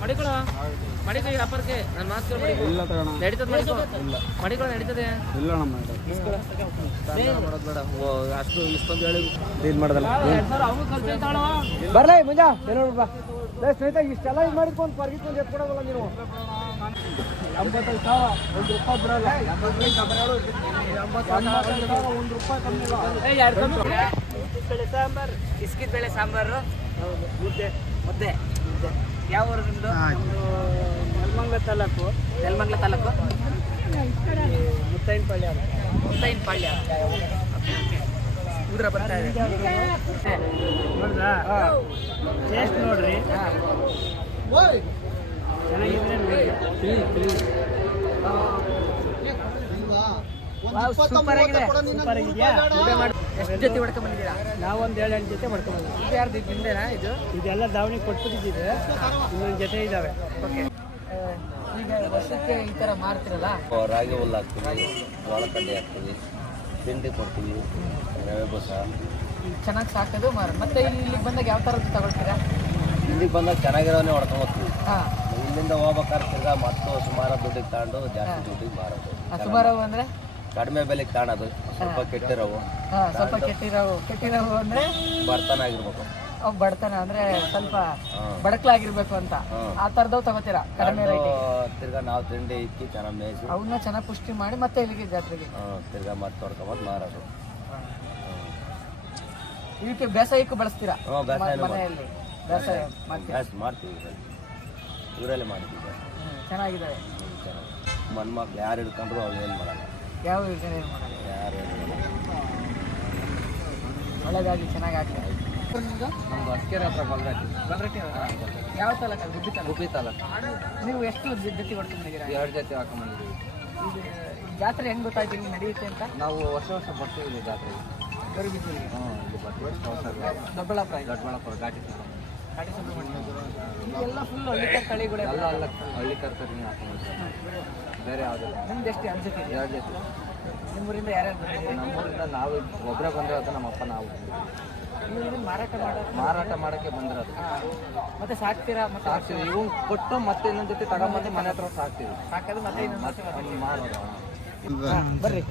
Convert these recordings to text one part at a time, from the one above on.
ಮಡಿಕೊಳ ಮಡಿಕ ಈ ವ್ಯಾಪಾರಕ್ಕೆ ನನ್ನ ಮಾತು ನಡೀತದೆ ಮಡಿಕೊಳ ನಡೀತದೆ ಇಲ್ಲ ನಮ್ಮ ಮಾಡೋದು ಬೇಡ ಅಷ್ಟು ಇಷ್ಟೊಂದು ಹೇಳಿ ಇದು ಮಾಡೋದಲ್ಲ ಬರ್ಲೇ ಮುಂಜಾ ಬಾ ಸ್ನೇಹಿತ ಇಷ್ಟೆಲ್ಲ ಇದು ಮಾಡಿದ್ಕೊಂಡು ಪರ್ಗಿತ್ಕೊಂಡು ಎತ್ಕೊಡೋದಲ್ಲ ನೀವು 85 ಸಾವಿರ 1 ರೂಪಾಯಿ ಬಿಡಲ್ಲ 1 ರೂಪಾಯಿ ಕಮ್ಮಿ ಇಲ್ಲ ಬೇಳೆ ಸಾಂಬಾರು ಇಸ್ಕಿದ ಬೇಳೆ ಸಾಂಬಾರು ಮುದ್ದೆ ಮುದ್ದೆ ಯಾವ ಊರು ನಿಮ್ಮದು ನೆಲಮಂಗಲ ತಾಲೂಕು ಮುತ್ತೈನ ಪಾಳ್ಯ ಉದ್ರ ಬರ್ತಾ ಇದೆ ನೋಡ್ರಾ ಟೇಸ್ಟ್ ನೋಡ್ರಿ ಚೆನ್ನಾಗಿದೆ ಸೂಪರ್ ಆಗಿದೆ ಎಷ್ಟು ಜೊತೆ ಹೊಡ್ಕೊಂಡ್ಬಂದಿದ್ದೀರಾ? ನಾವೊಂದು 7-8 ಜೊತೆ ಹೊಡ್ಕೊಂಡ್ಬಂದಿದ್ದೀವಿ. ಇದು ಯಾರ್ದು ನಿಮ್ದೇನಾ? ಇದೆಲ್ಲ ದಾವಣಿ ಕೊಟ್ಬಿಟ್ಟಿದ್ದೀವಿ, ಇನ್ನೊಂದು ಜೊತೆ ಇದ್ದಾವೆ. ಓಕೆ, ಈಗ ವರ್ಷಕ್ಕೆ ಈ ಥರ ಮಾರ್ತಿರಲ್ಲ? ರಾಗಿ ಹುಲ್ಲು ಹಾಕ್ತೀವಿ, ಜೋಳಕಡ್ಡಿ ಹಾಕ್ತೀವಿ, ತಿಂಡಿ ಕೊಡ್ತೀವಿ, ರವೆ ಬಸ ಚೆನ್ನಾಗಿ ಸಾಕೋದು ಮತ್ತೆ ಇಲ್ಲಿಗೆ ಬಂದಾಗ ಯಾವ ಥರದ್ದು ತಗೊಳ್ತೀರಾ? ಇಲ್ಲಿಗೆ ಬಂದಾಗ ಚೆನ್ನಾಗಿರೋನೇ ಹೊಡ್ಕೊಂಡು ಹೋಗ್ತೀವಿ. ಇಲ್ಲಿಂದ ಹೋಗ್ಬೇಕಾದ್ರೆ ತಿರ್ಗಾ ಮತ್ತು ಸುಮಾರು ದುಡ್ಡಿಗೆ ತಗೊಂಡು ಜಾಸ್ತಿ ದುಡ್ಡಿಗೆ ಮಾರೋದು. ಸುಮಾರು ಅಂದರೆ ಕಡಿಮೆ ಬೆಲೆಗೆ ತಗೊಳೋದು, ಸ್ವಲ್ಪ ಕೆಟ್ಟಿರೋವು. ಸ್ವಲ್ಪ ಕೆಟ್ಟಿರೋವು ಅಂದರೆ ಬಡತನ ಆಗಿರ್ಬೇಕು. ಬಡತನ ಅಂದರೆ ಸ್ವಲ್ಪ ಬಡಕಲಾಗಿರ್ಬೇಕು ಅಂತ ಆ ಥರದವು ತಗೋತೀರಾ ಕಡಿಮೆ ರೇಟ್? ತಿರ್ಗಾ ನಾವು ತಿಂಡಿ ಇಕ್ಕಿ ಚೆನ್ನಾಗಿ ಮೇಯಿಸಿ ಅವನ್ನ ಚೆನ್ನಾಗಿ ಪುಷ್ಟಿ ಮಾಡಿ ಮತ್ತೆ ಇಲ್ಲಿಗೆ ಜಾತ್ರೆಗೆ ತಿರ್ಗಾ ಮತ್ತೆ ಹೊಡ್ಕೊಂಬಂದು ಮಾರೋದು. ಇದಕ್ಕೆ ಬೇಸಾಯಕ್ಕೂ ಬಳಸ್ತೀರಾ? ಮನೆಯಲ್ಲಿ ಬೇಸಾಯ ಮಾಡ್ತೀವಿ, ಇವರಲ್ಲೇ ಮಾಡ್ತೀವಿ. ಚೆನ್ನಾಗಿದ್ದಾವೆ. ಮನ್ಮಕ್ಳು ಯಾರು ಹಿಡ್ಕೊಂಡ್ರು ಅವ್ರು ಏನು ಮಾಡಲ್ಲ. ಯಾವ ಯೋಜನೆ ಮಾಡಲ್ಲ, ಯಾರು ಒಳ್ಳೆದಾಗಿ ಚೆನ್ನಾಗಿ ನಮ್ದು ಅಸ್ಕೆರೆ ಹತ್ರ ಬಲ್ರಟ್ಟಿ ಯಾವ ತಾಲೂಕು? ಗುಬ್ಬಿ ತಾಲೂಕು. ನೀವು ಎಷ್ಟು ಜೊತೆ ಹೊಡ್ಕೊಂಡಿದ್ದೀರಾ? 2 ಜೊತೆ ಹಾಕೊಂಡ್ಬಂದಿದ್ದೀವಿ. ಇದು ಜಾತ್ರೆ ಹೆಂಗೆ ಗೊತ್ತಾಯ್ತು ಇಲ್ಲಿ ನಡೆಯುತ್ತೆ ಅಂತ? ನಾವು ವರ್ಷ ಬರ್ತೀವಿ ಜಾತ್ರೆಗೆ. ಗರುಬಿದ್ದೂರಿಗೆ ಇದು ಬರ್ತೀವಿ. ದೊಡ್ಡಬಳ್ಳಾಪುರ ಘಾಟಿ ಸುಬ್ರಹ್ಮಣ್ಯ. ಇದೆಲ್ಲ ಫುಲ್ ಹಳ್ಳಿಕರ್ ತಳಿಗಳೇ? ಎಲ್ಲ ಹಳ್ಳಿಕರ್ ತಳಿ ಹಾಕೊಂಡ್ಬಂದಿದ್ದೀವಿ, ಬೇರೆ ಯಾವುದಿಲ್ಲ. ನಿಮ್ದು ಎಷ್ಟು ಅನ್ಸುತ್ತೆ? 2 ಜೊತೆ. ನಿಮ್ಮೂರಿಂದ ಯಾರ್ಯಾರು ಬಂದಿದ್ದೀರಿ? ನಮ್ಮೂರಿಂದ ನಾವು ಒಬ್ಬರೇ ಬಂದಿರೋದು, ನಮ್ಮಪ್ಪ ನಾವು. ನೀವು ಇದನ್ನು ಮಾರಾಟ ಮಾಡೋಕ್ಕೆ ಬಂದಿರೋದು. ಮತ್ತೆ ಸಾಕ್ತೀರಾ? ಮತ್ತೆ ಸಾಕ್ತೀವಿ, ಇವು ಕೊಟ್ಟು ಮತ್ತೆ ಇನ್ನೊಂದು ಜೊತೆ ತಗೊಂಬಂದು ಮನೆ ಹತ್ರ ಸಾಕ್ತೀವಿ. ಸಾಕೋದು ಮತ್ತೆ ಇನ್ನೊಂದು ಮಾರೋದು. ಬರ್ರಿ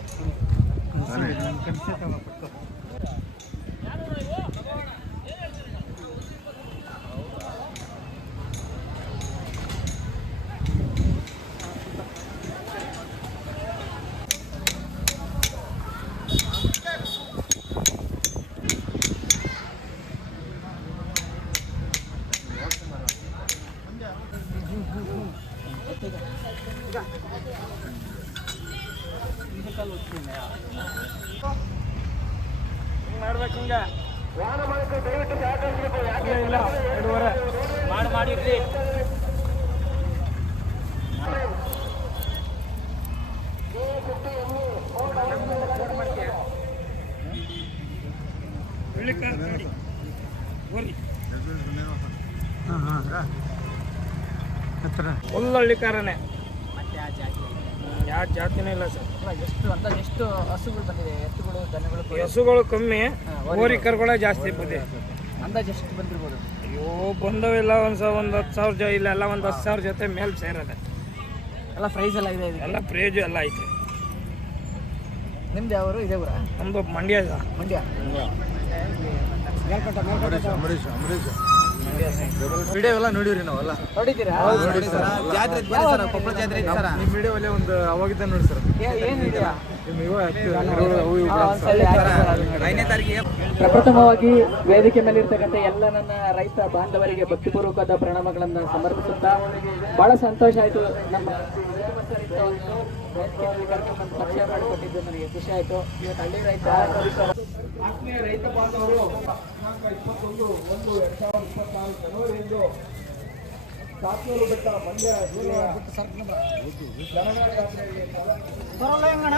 ಮಾಡ್ಬೇಕು ಹಿಂಗ ದಯವಿಟ್ಟು ಇಲ್ಲ 2.5 ಮಾಡಿರ್ಲಿ. ಫುಲ್ ಹಳ್ಳಿಕಾರನೇ, ಯಾವ ಜಾತಿನೇ ಇಲ್ಲ ಸರ್. ಎಷ್ಟು ಹಸುಗಳು ಬಂದಿದೆ? ಎತ್ತುಗಳು, ದನಗಳು? ಹಸುಗಳು ಕಮ್ಮಿ, ಹೋರಿ ಕರುಗಳೇ ಜಾಸ್ತಿ ಬಂದಿದೆ. ಅಂದಾಜು ಎಷ್ಟು ಬಂದಿರ್ಬೋದು? ಅಯ್ಯೋ ಬಂದವೆಲ್ಲ ಒಂದು 10,000 ಇಲ್ಲೆಲ್ಲ ಒಂದು 10,000 ಜೊತೆ ಮೇಲೆ ಸೇರದೆ. ಎಲ್ಲ ಪ್ರೈಸ್ ಎಲ್ಲ ಇದೆ? ಎಲ್ಲ ಪ್ರೈಜು ಎಲ್ಲ ಐತೆ. ನಿಮ್ದು ಯಾವರು? ಇದೇ ಊರ? ನಮ್ಮದು ಮಂಡ್ಯ. ವಿಡಿಯೋ ಎಲ್ಲ ನೋಡಿವ್ರಿ, ನಾವೆಲ್ಲ ನೋಡಿದ್ದೀರಾ? ಜಾತ್ರೆ ಕೊಪ್ಪಳ ಜಾತ್ರೆ ನಿಮ್ಮ ವಿಡಿಯೋಲ್ಲೇ ಒಂದು ಅವಾಗಿದ್ದ ನೋಡಿ ಸರ್. ಏನಿದೆಯಾ? ಪ್ರಪ್ರಥಮವಾಗಿ ವೇದಿಕೆ ಮೇಲಿರ್ತಕ್ಕಂಥ ಎಲ್ಲ ನನ್ನ ರೈತ ಬಾಂಧವರಿಗೆ ಭಕ್ತಿಪೂರ್ವಕವಾದ ಪ್ರಣಾಮಗಳನ್ನು ಸಮರ್ಪಿಸುತ್ತಾ ಬಹಳ ಸಂತೋಷ ಆಯಿತು. ನಮ್ಮ ಪರಿಚಯ ಮಾಡಿಕೊಟ್ಟಿದ್ದು ನನಗೆ ಖುಷಿ ಆಯಿತು. ಇವತ್ತು ಹಳ್ಳಿ ರೈತ ರೈತ ಬಾಂಧವರು 21/1/2024 ಜನವರಿಯಿಂದ ಸಾತ್ನೂರು ಬೆಟ್ಟ ಮಂಡ್ಯ ಬರೋಲ್ಲ ಹೆಂಗಣ